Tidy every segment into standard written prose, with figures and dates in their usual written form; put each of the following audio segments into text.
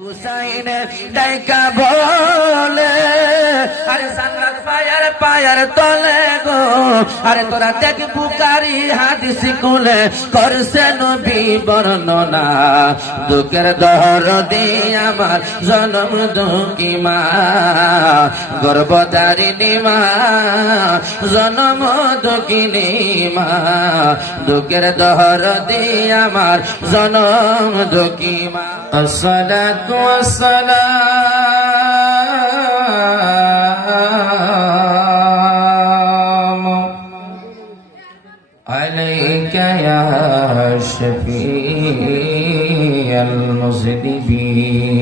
হুসাইনে ডাইকা বলে আরে জান্নাত পায়ার তলে গো আরে তোরা দেখ বুখারী হাদিস কুলে করছে নবী বর্ণনা দুঃখের দরদি আমার জনম দুঃখী মা গর্ভধারিণী মা জনম দুঃখিনী মা দুঃখের দরদি আমার জনম দুঃখী মা আসসালাতু ওয়াসসালামু আলাইকা ইয়া শাফিয়াল মুযনিবিন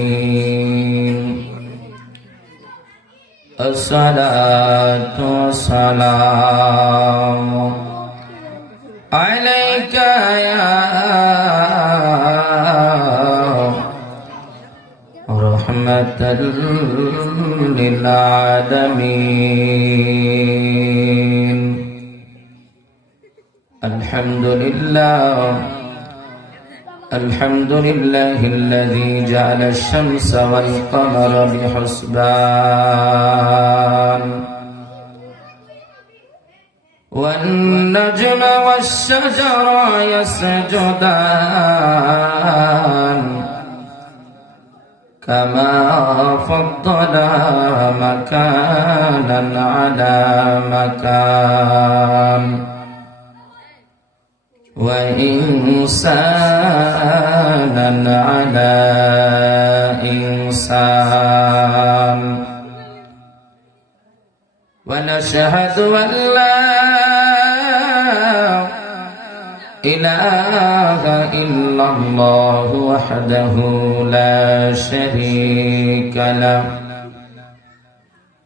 আসসালাতু ওয়াসসালামু আলাইকা ইয়া رحمة للعالمين الحمد لله الذي جعل الشمس والقمر بحسبان والنجم والشجر يسجدان كما فضل مكانا على مكان وإنسانا على إنسان ونشهد أن لا إله إلا الله وحده لا شريك له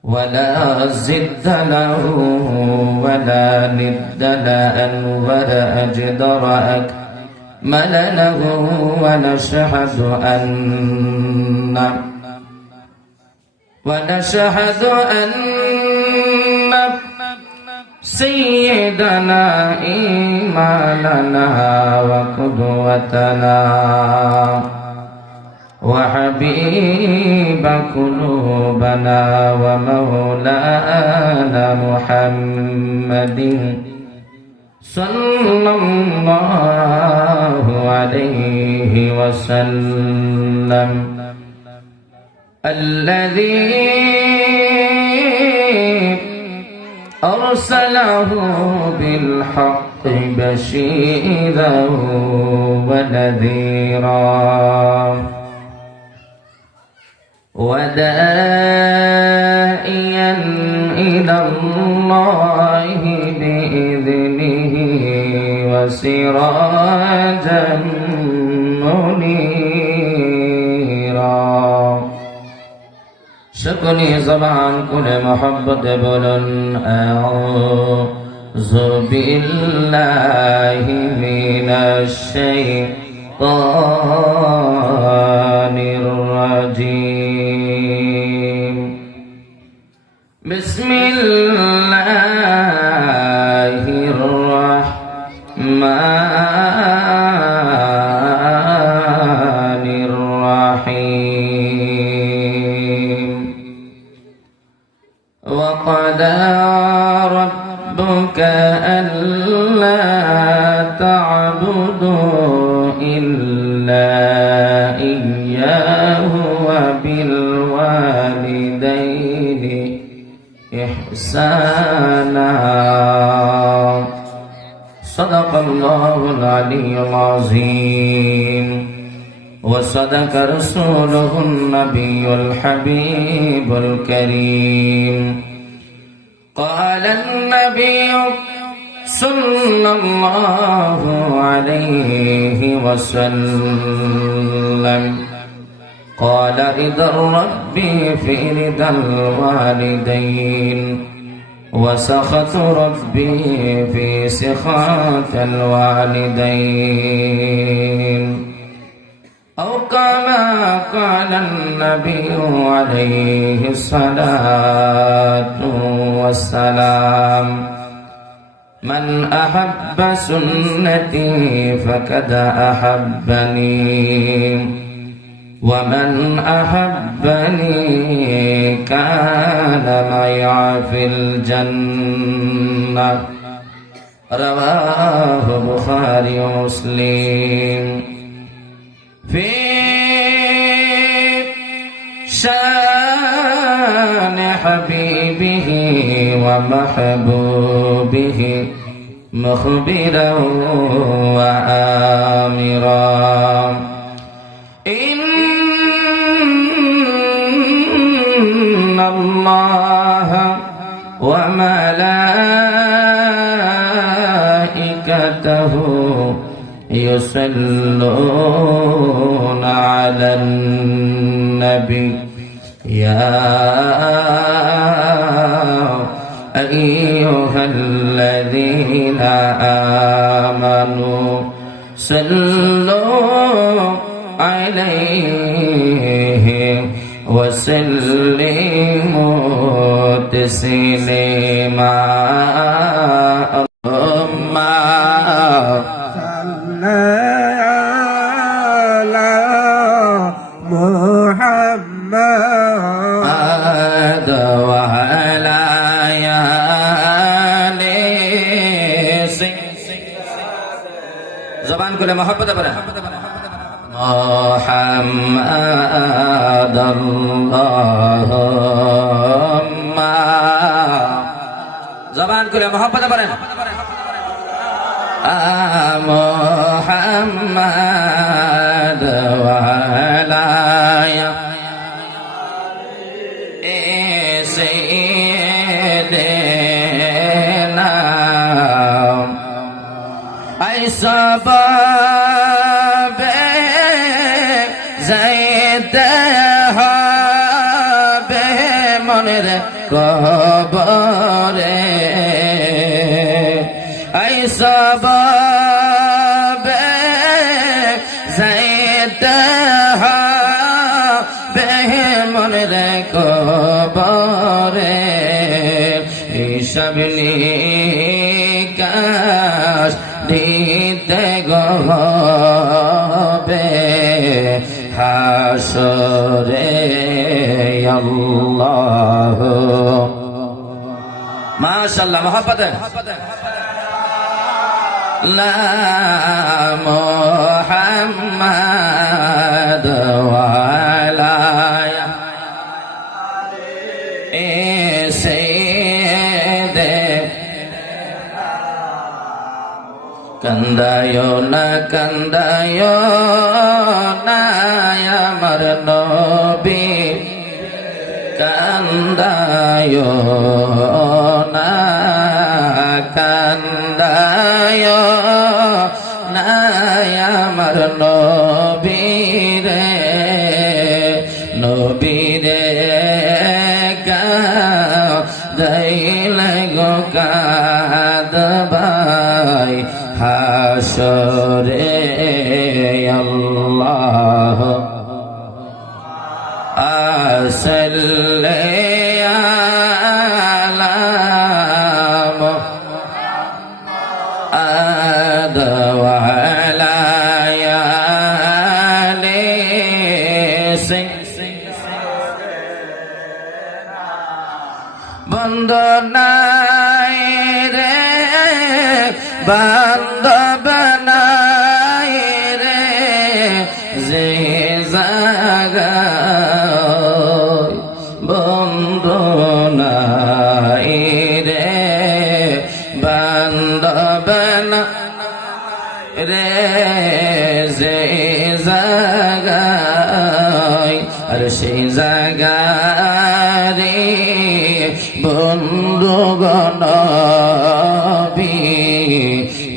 ولا ضد له ولا ند له ولا أجدر أكمل له ونشهد أن سيدنا إيماننا وقدوتنا وحبيب قلوبنا ومولانا محمد صلى الله عليه وسلم الذي أرسله بالحق بشيرا ونذيرا وداعيا إلى الله بإذنه وسراجا منيرا شكري زبان كل محبت بلن أعوذ بالله من الشيطان الرجيم بسم الله الرحمن الرحيم وقضى ربك ألا تعبدوا إلا إياه وبالوالدين إحسانا صدق الله العلي العظيم وصدق رسوله النبي الحبيب الكريم قال النبي صلى الله عليه وسلم قال رضا الرب في رضا الوالدين وسخط ربي في سخط الوالدين أو كما قال النبي عليه الصلاة والسلام من أحب سنتي فقد أحبني ومن أحبني كان معي في الجنة رواه البخاري ومسلم في شان حبيبه ومحبوبه مخبرا وآمرا إن الله وملائكته يصلون على النبي يا أيها الذين آمنوا صلوا عليه وسلموا تسليما اللهم صل على محمد وعلى آله زبان كل محبت بره محمد اللهم زبان كل محبت بره محمد وعلى سيدنا أي سبب زيد به منر قبر أي سبب زيد به منر قبر شبلی কাশ দিতে গবে হাসরে আল্লাহ মাশাআল্লাহ মোহাব্বত লা মুহাম্মাদ ওয়া আলা কান্দায়ো না আমার নবী কান্দায়ো না আমার নবী রে কাঁদাইলে গো কাঁদবাই হাসরে আল্লাহ আসলে আলা মুহাম্মাদ ওয়া আলা আলিহি বন্দনাই রে বান্ধব নাই রে যে জাগায় বন্ধু নাই রে বান্ধব রে যে জাগায় আর সেই জাগারে বন্ধুগণ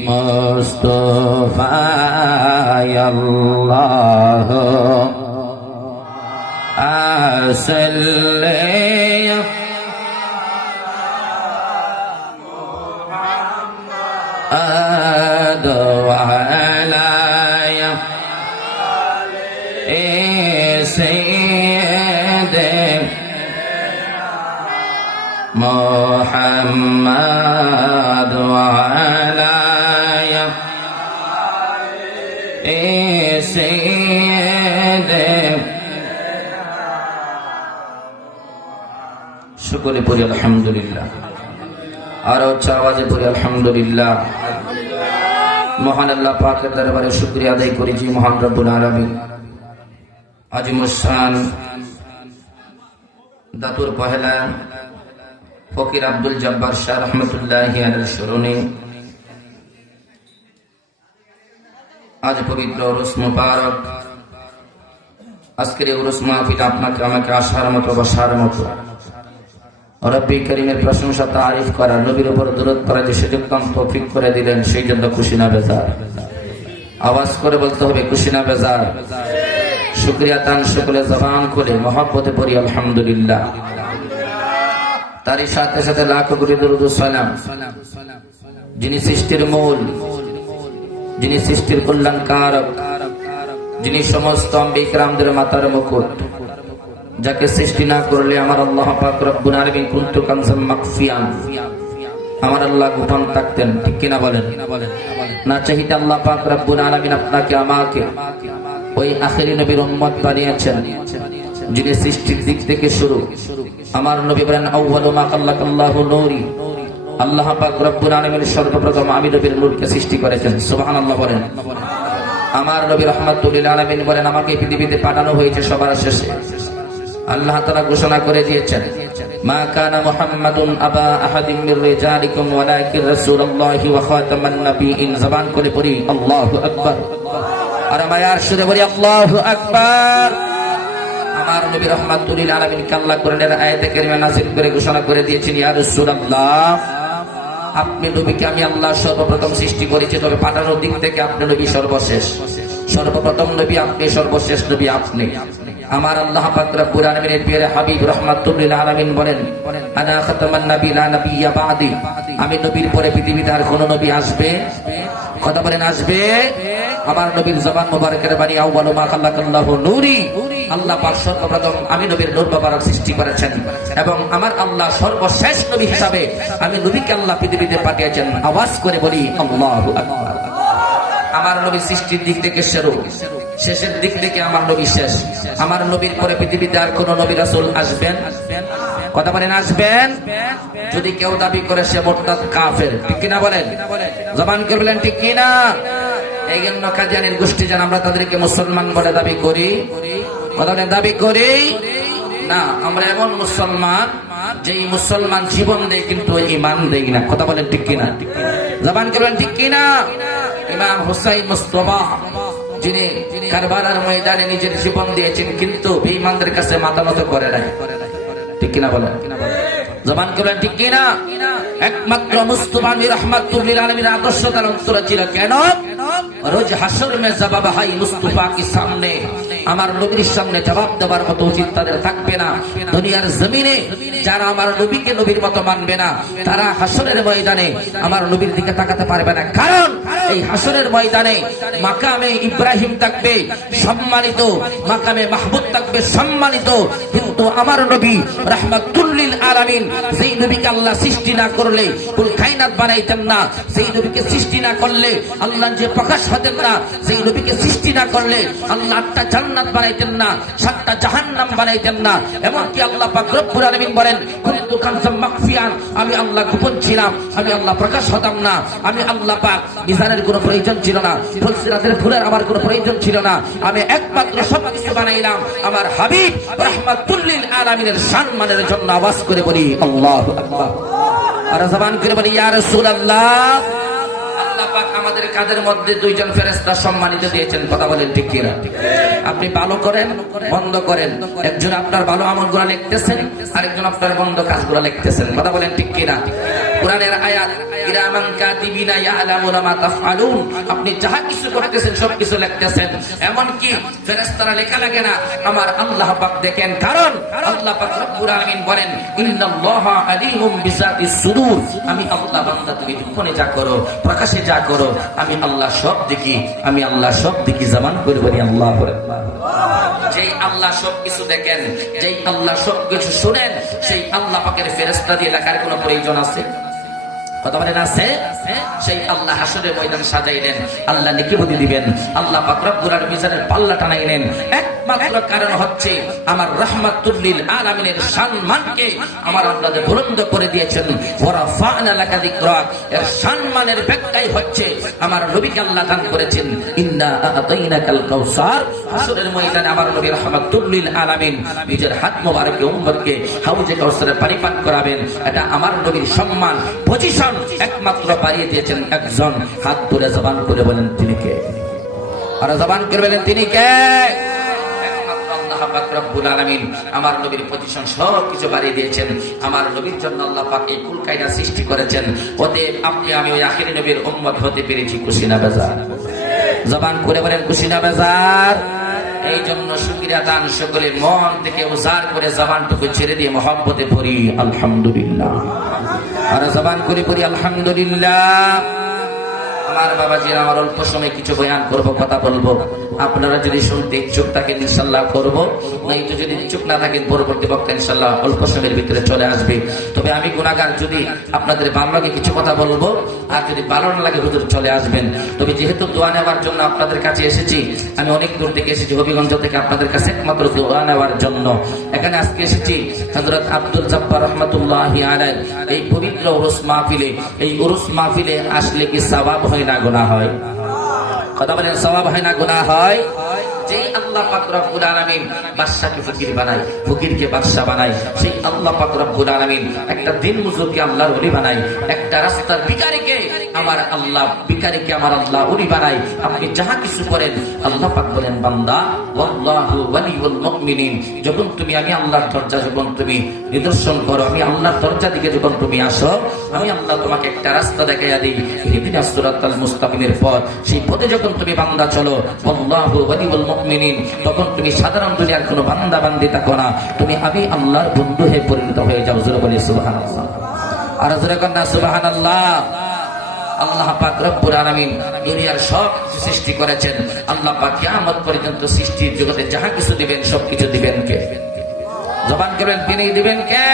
মুস্তাফা আল্লাহ আসলে মুহাম্মাদ ওয়া আলা محمد وعلى سيدنا সকলে পড়ি আলহামদুলিল্লাহ। আরো উচ্চ আওয়াজে পড়ি আলহামদুলিল্লাহ। মহান আল্লাহ পাকের দরবারে শুকরিয়া আদায় করি যে মহান রব্বুল আলামিন আজিমুস শান দাতুর পহেলা ফকির আব্দুল জব্বার শাহ রহমতুল্লাহি আলাইহির স্মরণে আজ পবিত্র উরুস মুবারক। আজকের এই উরুস মাহফিল আপনাকে আমাকে আসার মতো বসার মতো রব্বি করিমের প্রশংসা তারিফ করা, নবীর উপর দরুদ পড়া যে সুযোগ তৌফিক করে দিলেন, সেই জন্য খুশি না বেজার? আওয়াজ করে বলতে হবে খুশি না বেজার? শুকরিয়া তান সকলে জবান করে মহব্বতে পড়ি আলহামদুলিল্লাহ। তারই সাথে সাথে লাখ কোটি দরুদ ও সালাম যিনি সৃষ্টির মূল, যিনি সৃষ্টির কল্যাণকারক, যিনি সমস্ত আম্বিয়া কিরামদের মাথার মুকুট, যাকে সৃষ্টি না করলে আমার আল্লাহ পাক রব্বুল আলামিন কুনতু কানজাম মাকফিয়ান, আমার আল্লাহ গোপন থাকতেন। ঠিক কিনা বলেন? না চাইতে আল্লাহ পাক রব্বুল আলামিন আপনাকে আমাকে ওই আখেরি নবীর উম্মত বানিয়েছেন, যিনি সৃষ্টির দিক থেকে শুরু। আমার নবী বলেন আউয়ালু মা খালাকাল্লাহু নূরি, আল্লাহ পাক রব্বুল আলামিন সর্বপ্রথম আমি নবীর নূরকে সৃষ্টি করেছেন। সুবহানাল্লাহ বলেন। আমার নবী রাহমাতুল লিল আলামিন বলেন আমাকে পৃথিবীতে পাঠানো হয়েছে সবার শেষে। আল্লাহ তাআলা ঘোষণা করে দিয়েছেন মা কানা মুহাম্মাদুন আবা আহাদিম মির রিজালিকুম ওয়ালাকিন রাসূলুল্লাহি ওয়া খাতামান নাবিয়িন। জবান করে পড়ি আল্লাহু আকবার। আর মায়ার সুরে বলি আল্লাহু আকবার। আমার নবী রাহমাতুল লিল আলামিন আল্লাহ কোরআনের আয়াতে কারিমা নাযিল করে ঘোষণা করে দিয়েছেন ইয়া রাসূলুল্লাহ, আপনি নবীকে আমি আল্লাহ সর্বপ্রথম সৃষ্টি করেছি, তবে পাঠানোর দিক থেকে আপনি নবী সর্বশেষ। সর্বপ্রথম নবী আপনি, সর্বশেষ নবী আপনি। আমার আল্লাহ পাক রব্বুল আলামিনের প্রিয় হাবিব রাহমাতুল লিল আলামিন বলেন আনা খাতামান নবী লা নবিয়্যা বাদি, আমি নবীর পরে পৃথিবীতে আর কোন নবী আসবে? কথা বলেন আসবে? আমার নবীর জবান মোবারকের বাণী আউয়ালু মা খালাকাল্লাহু নূরি, আল্লাহ পাক সর্বপ্রথম আমি নবীর নূর মোবারক সৃষ্টি করেছেন এবং আমার আল্লাহ সর্বশেষ নবী হিসাবে আমি নবীকে আল্লাহ পৃথিবীতে পাঠিয়েছেন। আওয়াজ করে বলি আল্লাহু আকবার। আমার নবী সৃষ্টির দিক থেকে শুরু, শেষের দিক থেকে আমার নবী শেষ। আমার নবীর পরে পৃথিবীতে আর কোন নবী রাসূল আসবেন? কথা বলেন আসবেন? যদি কেউ দাবি করে সে মুরতাদ কাফের। ঠিক কিনা বলেন? জবান করে বলেন ঠিক কিনা? এই জন্য কাদিয়ানীর গোষ্ঠী যেন আমরা তাদেরকে মুসলমান বলে দাবি করি। কথা বলেন দাবি করি না। আমরা এমন মুসলমান যেই মুসলমান জীবন দেয় কিন্তু ঈমান দেয় না। কথা বলেন ঠিক কিনা? জবান করে বলেন ঠিক কিনা? ইমাম হুসাইন মুস্তাফা যিনি কারবালার ময়দানে নিজের জীবন দিয়েছেন কিন্তু বেঈমানদের কাছে মাথা নত করে নাই। ঠিক কিনা বলেন? জবান করে ঠিক কিনা? একমাত্র মুস্তাফা রাহমাতুল লিল আলামিন আদর্শ তার অন্তরে ছিল। কেন? রোজ হাসর মে জবাব হাই মুস্তাফা के সামনে, আমার নবীর সামনে জবাব দেওয়ার মতো উচিত তাদের থাকবে না। দুনিয়ার জমিনে যারা আমার নবীকে নবীর মতো মানবে না, তারা হাসরের ময়দানে আমার নবীর দিকে তাকাতে পারবে না। কারণ এই হাসরের ময়দানে মাকামে ইব্রাহিম থাকবে সম্মানিত, মাকামে মাহমুদ থাকবে সম্মানিত, কিন্তু আমার নবী রাহমাতুল লিল আলামিন যেই নবীকে আল্লাহ সৃষ্টি না করলে কুল কায়নাত বানাইতেন না, সেই নবীকে সৃষ্টি না করলে আল্লাহ যে প্রকাশ হতেন না, সেই নবীকে সৃষ্টি না করলে আল্লাহ 8টা জান্নাত বানাইতেন না, 7টা জাহান্নাম বানাইতেন না। এমনকি আল্লাহ পাক রব্বুল আলামিন বলেন কুনতু কানজাম মাকফিয়ান, আমি আল্লাহ গোপন ছিলাম, আমি আল্লাহ প্রকাশ হতাম না। আমি আল্লাহ পাক মিজানের কোনো প্রয়োজন ছিল না, ফুলসিরাতের ফুলের আমার কোনো প্রয়োজন ছিল না। আমি একমাত্র সবকিছু বানাইলাম আমার হাবিব রাহমাতুল লিল আলামিনের সম্মানের জন্য। আওয়াজ করে বলি আল্লাহু আকবার। আর জবান করে বলি ইয়া রাসূলুল্লাহ। আল্লাহ পাক আমাদের কাদের মধ্যে দুইজন ফেরেশতা সম্মানিত দিয়েছেন। কথা বলেন ঠিক কিনা? আপনি ভালো করেন বন্ধ করেন, একজন আপনার ভালো আমলগুলো লিখতেছেন, আরেকজন আপনার বন্ধ কাজগুলো লিখতেছেন। কথা বলেন ঠিক কিনা? কোরআনের আয়াত কিরামান কাতিবিনা ইয়ালামুনা মা তাফআলুন, আপনি যাহা কিছু করতেছেন সবকিছু লিখতেছেন। এমন কি ফেরেশতারা লেখা লাগে না, আমার আল্লাহ পাক দেখেন। কারণ আল্লাহ পাক রব্বুল আলামিন বলেন ইন্নাল্লাহা আলিমুম বিযাতিস সুদূর, আমি আল্লাহ বান্দা তুমি গোপনে যা করো প্রকাশে যা করো আমি আল্লাহ সব দেখি, আমি আল্লাহ সব দেখি। জামান করে বলি আল্লাহু আকবার। যেই আল্লাহ সবকিছু দেখেন, যেই আল্লাহ সবকিছু শুনেন, সেই আল্লাহ পাকের ফেরেশতা দিয়ে লেখার কোনো প্রয়োজন আছে? কথা বলেন আছে? সেই আল্লাহ হাসরের ময়দান সাজাইলেন, আল্লাহ নেকিবুদ্ধি দিবেন, আল্লাহ পাক রব্বুল আলামিন মিজানের পাল্লা টানাইলেন। একমাত্র কারণ হচ্ছে আমার রাহমাতুল লিল আলামিনের সম্মানকে আমার আল্লাহ বুলন্দ করে দিয়েছেন। ওয়া রাফা'না লাকা যিকরাক, এর সম্মানের ব্যাখ্যাই হচ্ছে আমার নবীকে আল্লাহ দান করেছেন ইন্না আ'তাইনাকাল কাউসার। হাসরের ময়দানে আমার নবী রাহমাতুল লিল আলামিন নিজের হাত মোবারকে উম্মতকে হাউজে কাউসারের পানি পান করাবেন। এটা আমার নবীর সম্মান, পজিশন একমাত্র বাড়িয়ে দিয়েছেন একজন। হাত তুলে জবান করে বলেন তিনি কে? আর জবান করে বলেন তিনি কে? একমাত্র আল্লাহ পাক রব্বুল আলামিন আমার নবীর পজিশন সব কিছু বাড়িয়ে দিয়েছেন। আমার নবীর জন্য আল্লাহ পাক এই কুল কায়দা সৃষ্টি করেছেন। অতএব আপনি আমি ওই আখিরি নবীর উম্মত হতে পেরেছি, খুশি না বেজার? জবান করে বলেন খুশি না বেজার? এই জন্য শুকরিয়া দান সকলে মন থেকে উজাড় করে জবানটুকু ছেড়ে দিয়ে মহব্বতে পড়ি আলহামদুলিল্লাহ। আর জবান করে পড়ি আলহামদুলিল্লাহ। আমার বাবাজি, আমার অল্প সময় কিছু বয়ান করব, কথা বলবো। আপনারা যদি শুনতে ইচ্ছুক থাকেন ইনশাল্লাহ করবো, নাই তো যদি ইচ্ছুক না থাকেন পরবর্তী বক্তা ইনশাল্লাহ অল্প সময়ের ভিতরে চলে আসবে। তবে আমি গুনাহগার, যদি আপনাদের ভালো লাগে কিছু কথা বলবো, আর যদি ভালো না লাগে হুজুর চলে আসবেন। তবে যেহেতু দোয়া নেওয়ার জন্য আপনাদের কাছে এসেছি, আমি অনেক দূর থেকে এসেছি, হবিগঞ্জ থেকে আপনাদের কাছে একমাত্র দোয়া নেওয়ার জন্য এখানে আজকে এসেছি। হযরত আব্দুল জব্বার রাহমাতুল্লাহি আলাইহি এই পবিত্র উরুস মাহফিলে, এই উরুস মাহফিলে আসলে কি সওয়াব হয় না গুনাহ হয়? কথা বলেন, সওয়াব হয় না গুনাহ হয়? যেই আল্লাহ পাক রব্বুল আলামিন বাদশাকে ফকির বানায়, ফকিরকে বাদশা বানায়, সেই আল্লাহ পাক রব্বুল আলামিন একটা দিন মুজুরকে আল্লাহর ওলি বানায়, একটা রাস্তার ভিখারিকে আমার আল্লাহ ওলি বানায়। আপনি যাহা কিছু করেন আল্লাহ পাক বলেন, বান্দা ওয়াল্লাহু ওয়ালিউল মুমিনিন, যখন তুমি আমি আল্লাহর দরজা যখন তুমি নিদর্শন করো, আমি আল্লাহর দরজা দিকে যখন তুমি আসো, আমি আল্লাহ তোমাকে একটা রাস্তা দেখাইয়া দিই, ইহদিনাস সিরাতাল মুস্তাকিমের পথ। সেই পথে যখন তুমি বান্দা চলো, আল্লাহু ওয়ালিউল মুমিনিন, তখন তুমি সাধারণ দুনিয়ার কোনো বান্দা বান্দি থাকো না, তুমি আমি আল্লাহর বন্ধু হয়ে পরিণত হয়ে যাও। জোরে বলি সুবহানাল্লাহ। আর জোরে কন্যা সুবহানাল্লাহ। আল্লাহ পাক রব্বুল আলামিন দুনিয়ার সব কিছু সৃষ্টি করেছেন। আল্লাহ পাক কিয়ামত পর্যন্ত সৃষ্টির জগতে যাহা কিছু দিবেন সব কিছু দিবেন কে? জবান করবেন, তিনি দিবেন কে?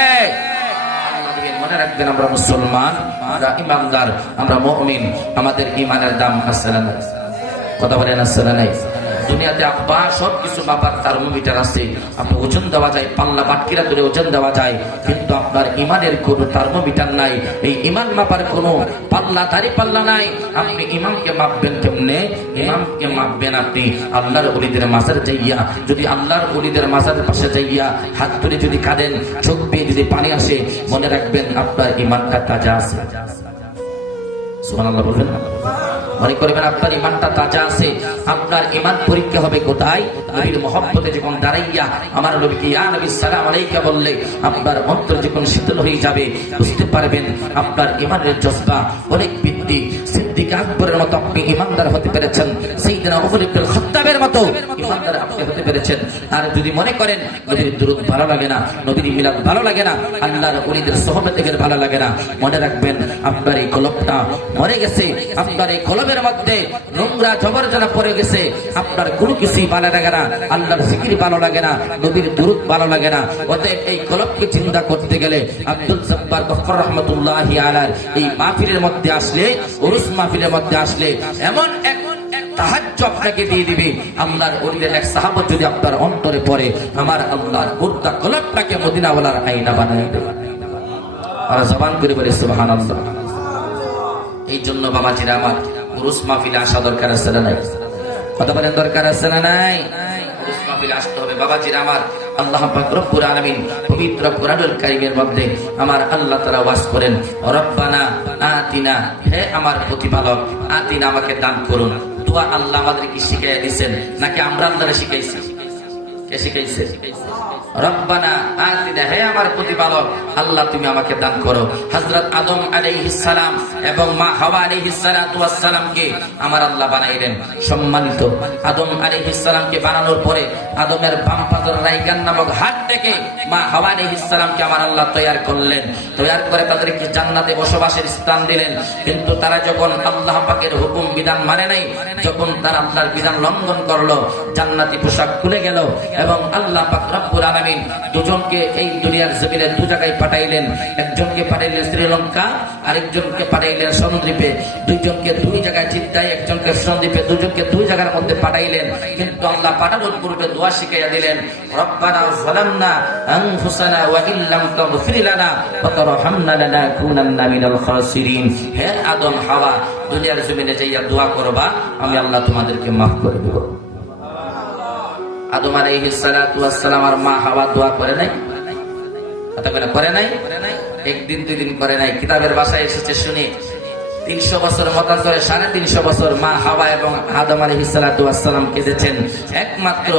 আল্লাহ দিবেন। মনে রাখবেন, আমরা মুসলমান, আমরা ইমানদার, আমরা মুমিন, আমাদের ইমানের দাম আছে না নাই? কথা বলেন আছে না নাই? দুনিয়াতে আব্বা সবকিছু বাবার থার্মোমিটার আছে, আপনি ওজন দেওয়া যায়, পাল্লা বাটকিরা ধরে ওজন দেওয়া যায়, কিন্তু আপনার ইমানের কোনো থার্মোমিটার নাই। এই ইমান মাপার কোনো পাল্লা, দাড়ি পাল্লা নাই। আপনি ইমামকে মাপবেন কেমনে? ইমামকে মাপবেন আপনি আল্লাহর ওলিদের মাজার যাইয়া। যদি আল্লাহর ওলিদের মাজারের পাশে যাইয়া হাত ধরে যদি কাঁদেন, চোখ বেয়ে যদি পানি আসে, মনে রাখবেন আপনার ইমানটা তাজা আছে। সুবহানাল্লাহ বলবেন না? মনে করবেন আপনার ইমানটা তাজা আছে। আপনার ইমান পরীক্ষা হবে কোথায়? নবীর মহব্বতে যখন দাঁড়াইয়া আমার নবীকে ইয়া নবী সালাম আলাইকা বললে আপনার অন্তর যখন শীতল হয়ে যাবে, বুঝতে পারবেন আপনার ইমানের জজবা অনেক বৃদ্ধি। সিদ্দিক আকবরের মতো আপনি ইমানদার হতে পেরেছেন, সাইয়েদনা ওমর ইবনে খাত্তাবের মতো ইমানদার আপনি হতে পেরেছেন। আর যদি মনে করেন নবীর দুরূদ ভালো লাগে না, নবীর মিলাদ ভালো লাগে না, আল্লাহর ওলিদের সোহবতে গেলে ভালো লাগে না, মনে রাখবেন আপনার এই কলবটা মরে গেছে। আপনার এই কলবের মধ্যে নোংরা জবরজনা পড়ে গেছে। আপনার কোনো কিছুই ভালো লাগে না, আল্লাহর জিকির ভালো লাগে না, নবীর দুরূদ ভালো লাগে না। অতএব এই কলবকে চিন্তা করতে গেলে আব্দুল জব্বার গফফার রাহমাতুল্লাহি আলাইহি এই মাহফিলের মধ্যে আসলে, উরুস মাহফিলের মধ্যে আসলে এমন এক তাহাজ্জুদ আপনাকে দিয়ে দিবে। আল্লাহর ওলিদের এক সাহাবত যদি আপনার অন্তরে পড়ে, আমার আল্লাহর গোটা কলবটাকে মদিনাওয়ালার আয়না বানায় দেবে। আর জবান করে বলে সুবহানাল্লাহ। এই জন্য বাবাজিরা আমার, উরুস মাহফিলে আসা দরকার আছে না নাই? কথা বলেন, দরকার আছে না নাই? উরুস মাহফিলে আসতে হবে বাবাজিরা আমার। আল্লাহ পাক রব্বুল আলামিন পবিত্র কোরআনুল কারীমের মধ্যে আমার আল্লাহ তাআলা ওয়াজ করেন, রব্বানা আতিনা, হে আমার প্রতিপালক, আতিনা আমাকে দান করুন। দোয়া আল্লাহ আমাদেরকে শিখাইয়া দিয়েছেন নাকি আমরা আল্লাহরে শিখাইছি? কে শিখাইছে? রব্বানা আতিনা, হে আমার প্রতিপালক আল্লাহ তুমি আমাকে দান করো। হযরত আদম আলাইহিস সালাম এবং মা হাওয়া আলাইহিস সালাতু ওয়াস সালামকে আমার আল্লাহ বানাইলেন। সম্মানিত, আদম আলাইহিস সালামকে বানানোর পরে আদমের বাম পাজর রাইগান নামক হাত থেকে মা হাওয়া আলাইহিস সালামকে আমার আল্লাহ তৈয়ার করলেন। তৈয়ার করে তাদেরকে জান্নাতে বসবাসের স্থান দিলেন। কিন্তু তারা যখন আল্লাহ পাকের হুকুম বিধান মানে নাই, যখন তারা আল্লাহর বিধান লঙ্ঘন করলো, জান্নাতি পোশাক খুলে গেল এবং আল্লাহ পাক রব্বুল আলামিন দুজনকে এই দুনিয়ার জমিনে দু জায়গায় পাঠাইলেন। একজনকে পাঠাইলেন শ্রীলঙ্কা, আরেকজনকে পাঠাইলেন সন্দ্বীপে। দুইজনকে দুই জায়গায় চিন্তায়, একজনকে সন্দ্বীপে, দুজনকে দুই জায়গার মধ্যে পাঠাইলেন। কিন্তু আল্লাহ পাঠানোর পূর্বে দোয়া শিখাইয়া দিলেন, রব্বানা যালামনা আনফুসানা ওয়া ইল্লাম তাগফির লানা ওয়া তারহামনা লানাকুনান্না মিনাল খাসিরিন। হে আদম হাওয়া, দুনিয়ার জমিনে যাইয়া দোয়া করবা, আমি আল্লাহ তোমাদেরকে মাফ করে দেব। আদম আলাইহিস সালাতু ওয়াস সালাম আর মা হাওয়া দোয়া করে নাই? কথা বলে করে নাই? একদিন দুই দিন করে নাই। কিতাবের ভাষায় এসেছে শুনি 300 বছর মতান্তরে 350 বছর মা হাওয়া এবং আদম আলাইহিস সালাতু ওয়াস সালাম কেঁদেছেন, একমাত্র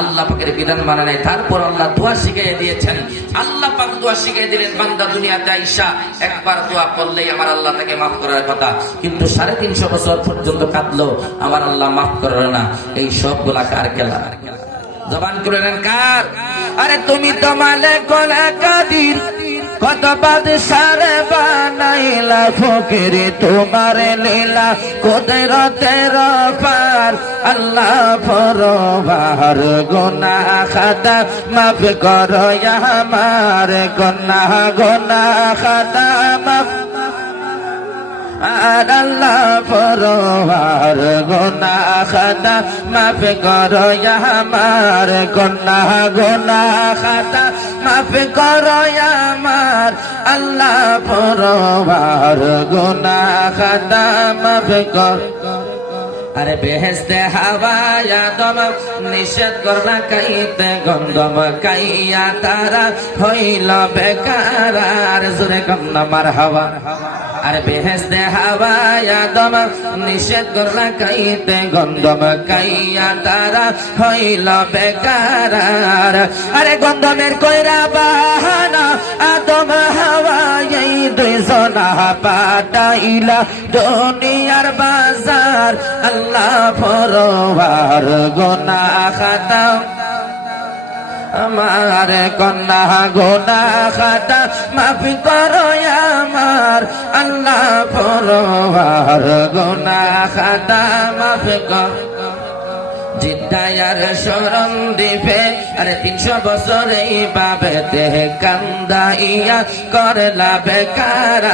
আল্লাহ পাকের বিধান মানে নাই। তারপর আল্লাহ দোয়া শিখিয়ে দিয়েছেন। আল্লাহ পাক দোয়া শিখিয়ে দিলেন, বান্দা দুনিয়াতে আইসা একবার দোয়া করলেই আমার আল্লাহ তাকে মাফ করার কথা, কিন্তু 350 বছর পর্যন্ত কাঁদলো, আমার আল্লাহ মাফ করল না। এই সবগুলা কার খেলা? জবান করে নেন কার? আরে তুমি তো মালিকুল কাদির, কত বাদশার বানাইলা ফকির, তোমার লীলা কুদরতের পার। আল্লাহ পরবার গুনাহ খাতা মাফ করো আমার, গুনাহ খাতা মাফ। আর আল্লাহ পরবার গুনাহ খাতা মাফ করো আমার, গুনাহ খাতা মাফ করো আমার। আল্লাহ পরবার গুনাহ খাতা মাফ কর। আরে বেহেশতে হাওয়া আদম নিষেধ করলা কাইতে, গন্ধম কাইয়া তারা হইল বেকার। আর জোরে কন্যা মারহাবা। আরে বেহেশতে হাওয়া আদম নিষেধ করলা কাইতে, গন্ধম কাইয়া তারা হইল বেকার। আরে গন্ধমের কইরা বাহানা আদম হাওয়া এই দুইজনা পাঠাইলা দুনিয়ার বাজার। আল্লাহ পরবার গুনাহ খাতা আমার, গুনাহ খাতা মাফ করো আমার। আল্লাহ পরবার গুনাহ খাতা মাফ কর। জিদ্দায়ার শরণ দিবে, আরে 300 বছর এই বাবেতে কান্দাইয়া করলা বেকার।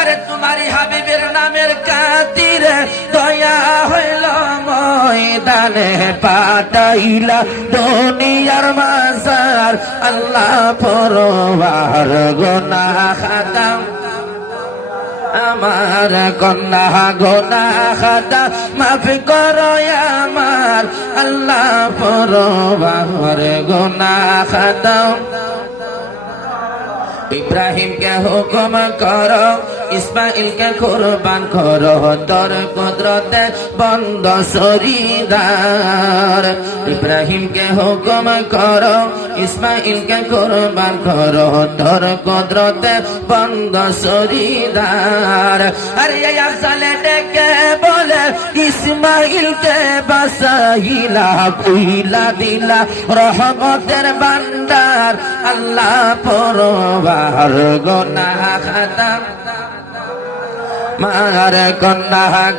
আরে তোমারই হাবিবের নামের খাতিরে দয়া হইল ময়দানে পাঠাইলা দুনিয়ার মাজার। আল্লাহ পরবার গুনাহ খাতা আমার, গুনাহ খাতা মাফ করো আমার। আল্লাহ পরবার গুনাহ খাতা। ইব্রাহিমকে হুকুম করো, ইসমাইলকে কুরবান করো, তোর কুদরতে বন্ধ সরিদার। ইব্রাহিমকে হুকুম করো, ইসমাইলকে কুরবান করো, তোর কুদরতে বন্ধ সরিদার। আরে আফজালে ডেকে বলে ইসমাইলকে বাসাইলা, কইলা দিলা রহমতের ভান্ডার। আল্লাহ পরবার গুনাহ খাতা মার,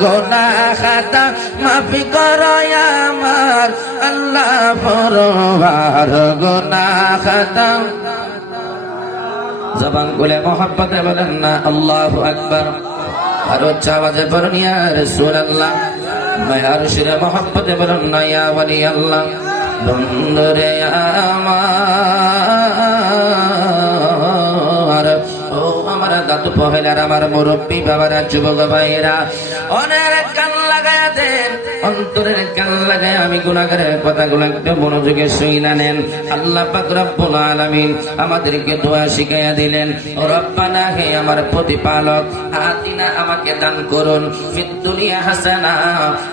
গুনাহ খাতা মাফ করো আমার। আল্লাহ পরবার গুনাহ খাতা। জবান খুলে মোহাব্বতে বলেন না আল্লাহু আকবার। আর উচ্চ আওয়াজে বলেন ইয়া রাসূলুল্লাহ। মায়ার শিরে মোহাব্বতে বলেন না ইয়া ওয়ালি আল্লাহ। বন্ধুরে আমার, ও আমার দাদু পহেলার, আমার মুরব্বী বাবারা, যুবক ভাইয়েরা, অনেক কান লাগায়া দেন, অন্তরের কান লাগায় আমি গুনাহগারের কথাগুলো একটু মনোযোগে শুইনা নেন। আল্লাহ পাক রব্বুল আলামিন আমাদেরকে দোয়া শিখাইয়া দিলেন, রব্বানা, হে আমার প্রতিপালক, আতিনা, আমাকে দান করুন, ফিদ দুনিয়া হাসানা,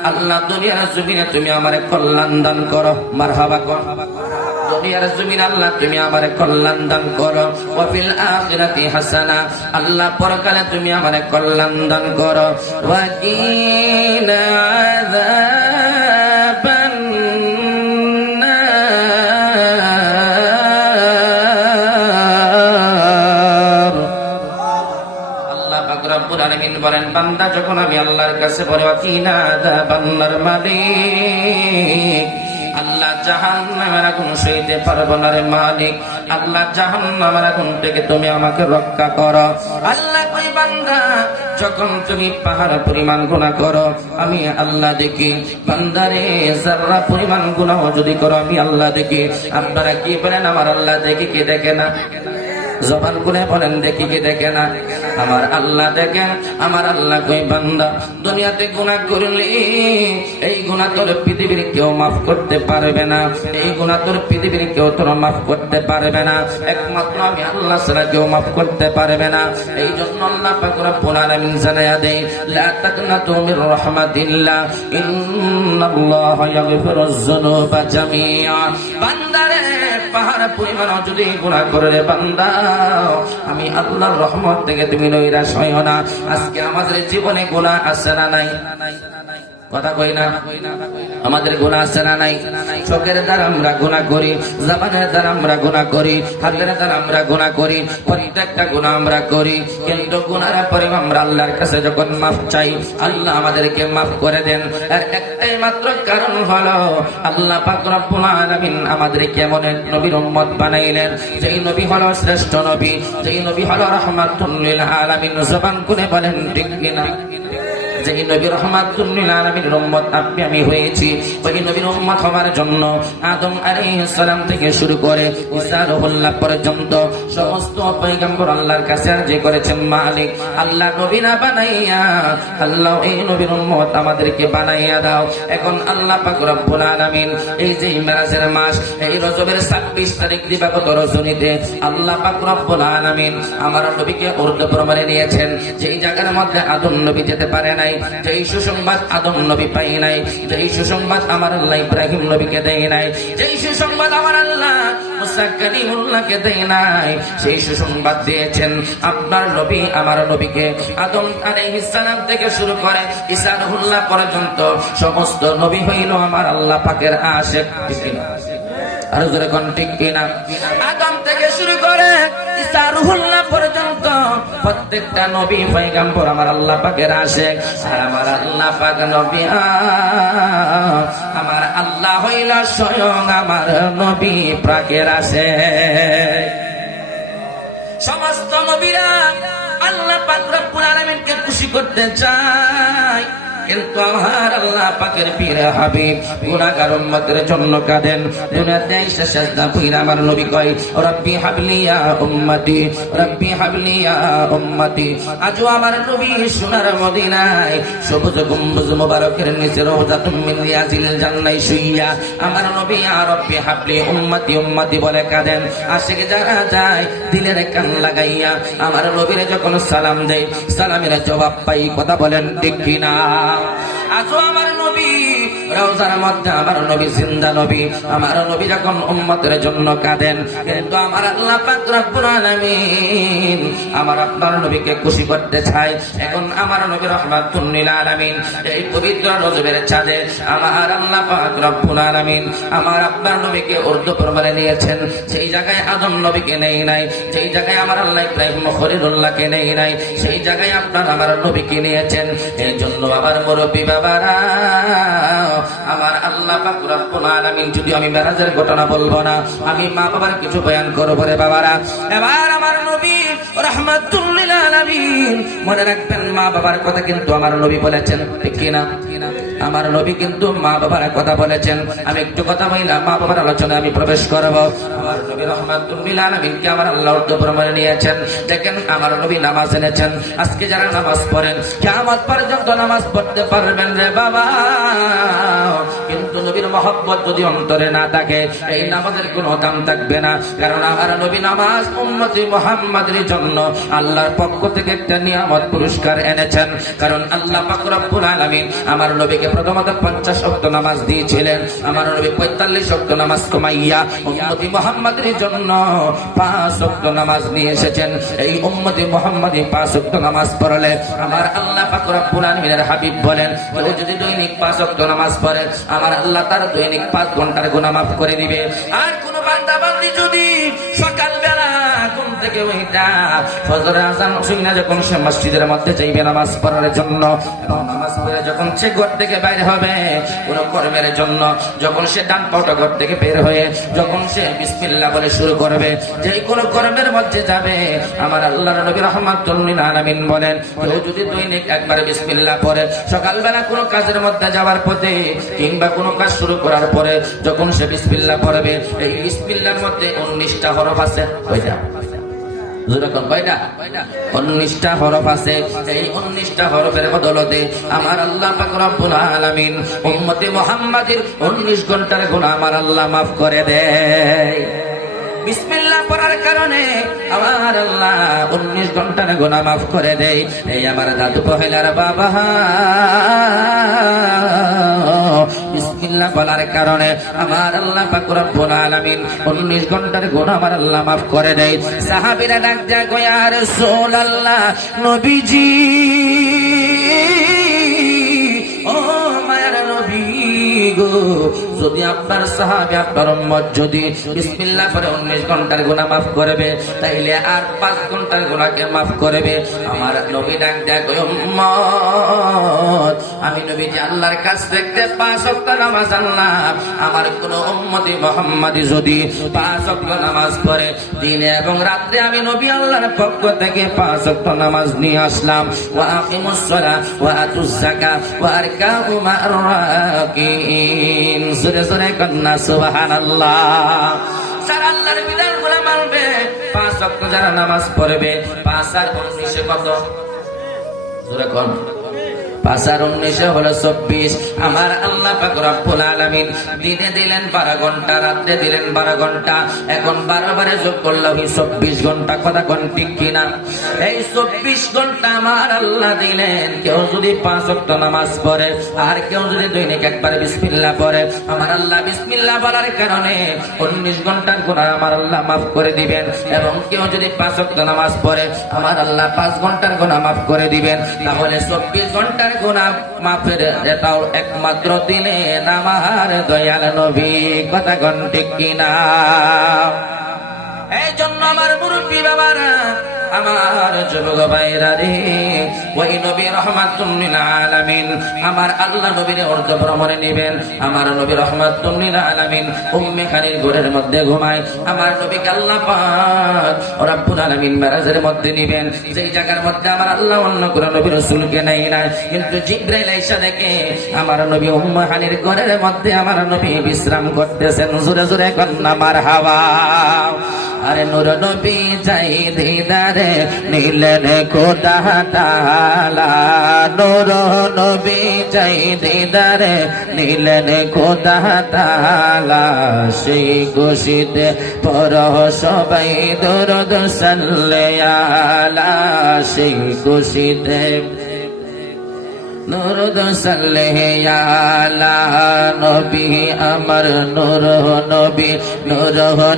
আল্লাহ দুনিয়ার জমিনে তুমি আমারে কল্যাণ দান করো। মারহাবা কর। দুনিয়ার জমিন আল্লাহ তুমি আমারে কল্যাণ দান করো। ওয়া ফিল আখিরাতি হাসানা, আল্লাহ পরকালে তুমি আমারে কল্যাণ দান করো। ওয়া কিনা আযাবান নার। আল্লাহ পাক রব্বুল আলামিন বলেন, বান্দা যখন আমি আল্লাহর কাছে বলে ওয়া কিনা আযাবান নার, মালিক আল্লাহ জাহান্নামের আগুন সইতে পারবো না রে মালিক, আল্লাহ জাহান্নামের আগুন থেকে তুমি আমাকে রক্ষা করো। আল্লাহ কই বান্দা যখন তুমি পাহাড় পরিমাণ গুনাহ করো আমি আল্লাহ দেখি, বান্দারে যারা পরিমাণ গুনাহ যদি করো আমি আল্লাহ দেখি। আপনারা কি বলেন আমার আল্লাহ দেখি কি দেখে না? জবান খুলে বলেন দেখি কি দেখে না? আমার আল্লাহ দেখেন। আমার আল্লাহ কই বান্দা দুনিয়াতে গুনাহ করলি এই গুনাহ তোর পৃথিবীর কেউ মাফ করতে পারবে না, এই গুনাহ তোর পৃথিবীর কেউ তোর মাফ করতে পারবে না, একমাত্র আমি আল্লাহ ছাড়া কেউ মাফ করতে পারবে না। এই জন্য আল্লাহ পাক রব্বুল আলামিন জানায়া দেয় লা তাকনাতু মির রাহমাতিল্লাহ ইন্নাল্লাহা ইয়াগফিরুয যুনুবা জামিআ। বান্দারে পাহাড় পরিমাণ যদি গুনাহ করে বান্দা আমি আল্লাহর রহমত থেকে তুমি নৈরাশ হইও না। আজকে আমাদের জীবনে গুনাহ আছে না নাই? কথা কই না? আমাদের গুনাহ আছে না নাই? চোখের দ্বারা আমরা গুনাহ করি, জবানের দ্বারা আমরা গুনাহ করি, হাতের দ্বারা আমরা গুনাহ করি, প্রত্যেকটা গুনাহ আমরা করি। কিন্তু গুনাহের পরে আমরা আল্লাহর কাছে যখন মাফ চাই আল্লাহ আমাদেরকে মাফ করে দেন। আর একটাই মাত্র কারণ হলো আল্লাহ পাক রব্বুল আলামিন আমাদেরকে এমন এক নবীর উম্মত বানাইলেন যেই নবী হলো শ্রেষ্ঠ নবী, যেই নবী হলো রাহমাতুল লিল আলামিন। জবান করে বলেন ঠিক কিনা? যে নবীর রহমাতুল লিল আলামিনের উম্মত আপনি আমি হয়েছি, ওই নবীর উম্মত হওয়ার জন্য আদম আলাইহিস সালাম থেকে শুরু করে ঈসা রুহুল্লাহ পর্যন্ত সমস্ত পয়গম্বর আল্লাহর কাছে আরজি করেছেন মালিক আল্লাহ নবী না বানাইয়া আল্লাহ এই নবীর উম্মত আমাদেরকে বানাইয়া দাও। এখন আল্লাহ পাক রব্বুল আলামিন এই যে মেরাজের মাস এই রজবের 26 তারিখ দিবাগত রজনীতে আল্লাহ পাক রব্বুল আলামিন আমার নবীকে উর্দু প্রমাণে নিয়েছেন। যেই জায়গার মধ্যে আদম নবী যেতে পারে নাই, যেই সুসংবাদ আদম নবী পাই নাই, যেই সুসংবাদ আমার আল্লাহ ইব্রাহিম নবীকে দেয় নাই, যেই সুসংবাদ আমার আল্লাহ মুসা কালিমুল্লাহকে দেয় নাই, সেই সুসংবাদ দিয়েছেন আপনার নবী আমার নবীকে। আদম আলাইহিস সালাম থেকে শুরু করে ঈসা রুহুল্লাহ পর্যন্ত সমস্ত নবী হইল আমার আল্লাহ পাকের আশিক। ঠিক কিনা? আর জোরে কোন ঠিক কিনা? আদম থেকে শুরু করে ঈসা রুহুল্লাহ পর্যন্ত প্রত্যেকটা নবী পয়গম্বর আমার আল্লাহ পাকের আশিক। আর আমার আল্লাহ পাক নবী আমার আল্লাহ হইল স্বয়ং আমার নবী পাকের আশিক। সমস্ত নবীরা আল্লাহ পাক রব্বুল আলামিনকে খুশি করতে চায়, কিন্তু আমার আল্লাহ পাকের পীর হাবিব গুনাহগার উম্মতের জন্য কাঁদেন। দুনিয়াতে এসে সাজদা কইরা আমার নবী কয় রব্বি হাবলি ইয়া উম্মতি, রব্বি হাবলি ইয়া উম্মতি। আজও আমার নবী সোনার মদিনায় সবুজ গম্বুজ মোবারকের নিচে রওজাতুম মিন রিয়াজিল জান্নাহ শুইয়া আমার নবী ইয়া রব্বি হাবলি উম্মতি উম্মতি বলে কাঁদেন। আশিক যারা যায় দিলের কান লাগাইয়া আমার নবীর যখন সালাম দেয় সালামের জবাব পাই। কথা বলেন ঠিক কিনা? আজও আমার নবী রওজার মধ্যে আমার নবী জিন্দা নবী, আমার নবী যখন উম্মতের জন্য কাঁদেন, কিন্তু আমার আল্লাহ পাক রব্বুল আলামিন আমার আপনার নবীকে খুশি করতে চায়। এখন আমার নবী রহমাতুল লিল আলামিন এই পবিত্র রজবের চাঁদে আমার আল্লাহ পাক রব্বুল আলামিন আমার আপনার নবীকে উর্দু প্রমাণে নিয়েছেন। সেই জায়গায় আদম নবীকে নেই নাই, সেই জায়গায় আমার আল্লাহ ইব্রাহিম খলিলুল্লাহকে নেই নাই, সেই জায়গায় আপনার আমার নবীকে নিয়েছেন। এই জন্য আমার মুরব্বী বাবারা আমার আল্লাহ পাক রব্বুল আলামিন যদি আমি মেরাজের ঘটনা বলবো না, আমি মা বাবার কিছু বয়ান করব রে বাবারা। এবার আমার নবী রাহমাতুল লিল আলামিন মনে রাখবেন মা বাবার কথা কিন্তু আমার নবী বলেছেন। ঠিক কি না? আমার নবী কিন্তু মা বাবার কথা বলেছেন। আমি একটু কথা বললাম মা বাবার আলোচনায় আমি প্রবেশ করব। আমার নবী রাহমাতুল লিল আলামিনকে আমার আল্লাহ উর্দু প্রমাণে নিয়েছেন। দেখেন আমার নবী নামাজ এনেছেন। আজকে যারা নামাজ পড়েন কিয়ামত পর্যন্ত নামাজ পড়তে পারবেন রে বাবা, কিন্তু নবীর মহব্বত যদি অন্তরে না থাকে এই নামাজের কোনো দাম থাকবে না। কারণ আমার নবী নামাজ উম্মতি মুহাম্মাদের জন্য আল্লাহর পক্ষ থেকে একটা নিয়ামত পুরস্কার এনেছেন। কারণ আল্লাহ পাক রব্বুল আলামিন আমার নবীকে প্রথমত 50 ওয়াক্ত নামাজ দিয়েছিলেন। আমার নবী 45 ওয়াক্ত নামাজ কমাইয়া উম্মতি মুহাম্মাদের জন্য 5 ওয়াক্ত নামাজ নিয়ে এসেছেন। এই উম্মতি মুহাম্মাদি 5 ওয়াক্ত নামাজ পড়লে আমার আল্লাহ পাক রব্বুল আলামিনের হাবিব বলেন কেউ যদি দৈনিক 5 ওয়াক্ত নামাজ পড়ে আমার আল্লাহ তার দৈনিক 5 ঘন্টার গুনাহ মাফ করে দিবে। আর কোন বান্দা বান্দি যদি সকালবেলা ঘুম থেকে থেকে ওইটা ফজরের আযান শুনে যখন সে মসজিদের মধ্যে যাইবে নামাজ পড়ার জন্য, এবং নামাজ পড়ে যখন সে ঘর থেকে বাইরে হবে কোন কর্মের জন্য, যখন সে ডান পাটা ঘর থেকে বের হয়ে যখন সে বিসমিল্লাহ বলে শুরু করবে, যে কোনো কর্মের মধ্যে যাবে, আমার আল্লাহর নবী রাহমাতুল লিল আলামিন বলেন, কেউ যদি দৈনিক একবার বিসমিল্লাহ পড়ে সকালবেলা কোনো কাজের মধ্যে যাওয়ার পথে কিংবা কোনো কাজ শুরু করার পরে যখন সে বিসমিল্লাহ পড়বে, এই বিসমিল্লাহর মধ্যে 19টা হরফ আছে। কয়টা? যেরকম কয়টা? 19টা হরফ আছে। এই 19টা হরফের বদলতে আমার আল্লাহ পাক রব্বুল আলামিন উম্মতে মুহাম্মাদের 19 ঘন্টার গুনাহ আমার আল্লাহ মাফ করে দেয়। বিসমিল্লাহ পড়ার কারণে আমার আল্লাহ 19 ঘন্টার গুনাহ মাফ করে দেয়। এই আমার দাদু পহেলার বাবা বিসমিল্লাহ বলার কারণে আমার আল্লাহ পাক রব্বুল আলামিন 19 ঘন্টার গুনাহ আমার আল্লাহ মাফ করে দেয়। সাহাবীরা ডাক যায়, ইয়া রাসূলুল্লাহ, নবীজি, ও মায়ের নবী গো, যদি আপনার সাহাবী আপনার উম্মত যদি বিসমিল্লাহ পড়ে 19 ঘন্টার গুনাহ মাফ করবে, তাইলে আর 5 ঘন্টার গুনাহকে মাফ করবে। আমার নবী ডাক দেয়, উম্মত, আমি নবীজি আল্লাহর কাছ থেকে 5 ওয়াক্ত নামাজ আনলাম, আমার কোন উম্মতি মুহাম্মাদি যদি 5 ওয়াক্ত নামাজ পড়ে দিনে এবং রাতে, আমি নবী আল্লাহর পক্ষ থেকে 5 ওয়াক্ত নামাজ নিয়ে আসলাম। ওয়া আকিমুস সালাহ ওয়া আতুজ যাকাত ওয়া আরকাউ মা'আর রাকিঈন। জোরে জোরে কন্না সুবহানাল্লাহ। যারা আল্লাহর বিধানগুলো মানবে, 5 ওয়াক্ত যারা নামাজ পড়বে, 5 আর 19 কত? জোরে কোন? 5 আর 19 হলো 24। আমার আল্লাহ পাক রব্বুল আলামিন দিনে দিলেন 12 ঘন্টা, রাতে দিলেন 12 ঘন্টা। এখন 12 বারে যোগ করলে 24 ঘন্টা। কথা কোন ঠিক কিনা? এই 24 ঘন্টা আমার আল্লাহ দিলেন। কেউ যদি 5 ওয়াক্ত নামাজ পড়ে আর কেউ যদি দৈনিক একবার বিসমিল্লাহ পড়ে, আমার আল্লাহ বিসমিল্লাহ বলার কারণে 19 ঘন্টার গুনাহ আমার আল্লাহ মাফ করে দিবেন। এবং কেউ যদি 5 ওয়াক্ত নামাজ পড়ে, আমার আল্লাহ 5 ঘন্টার গুনাহ মাফ করে দিবেন। তাহলে 24 ঘন্টার গুনাহ মাফের এটাও একমাত্র দিলেন আমার দয়াল নবী। কথা কোন ঠিক কিনা? এই জন্য আমার মুরব্বী বাবারা, আমার যুবক ভাইরা রে, ওই নবী রাহমাতুল লিল আলামিন আমার আল্লাহ নবীর অর্ধ ভ্রমণে নেবেন। আমার নবী রাহমাতুল লিল আলামিন উম্মে খানির ঘরের মধ্যে ঘুমায়। আমার নবীকে আল্লাহ পাক রব্বুল আলামিন মেরাজের মধ্যে নেবেন, যেই জায়গার মধ্যে আমার আল্লাহ অন্য কোন নবী রাসূলকে নাই না। কিন্তু জিবরাইল আইসা দেখে আমার নবী উম্মে খানির ঘরের মধ্যে আমার নবী বিশ্রাম করতেছেন। জোরে জোরে কন্না মারহাবা। আরে নূর নবী যাই দিদারে নিলেন খোদা তাআলা, নূর নবী যাই দিদারে নিলেন খোদা তাআলা, সেই খুশিতে পড়ো সবাই দরুদ সাল্লাল্লাহু আলা, সেই খুশিতে দরুদ সাল্লাল্লাহু আলা নবী আমার নূর নবী, নূর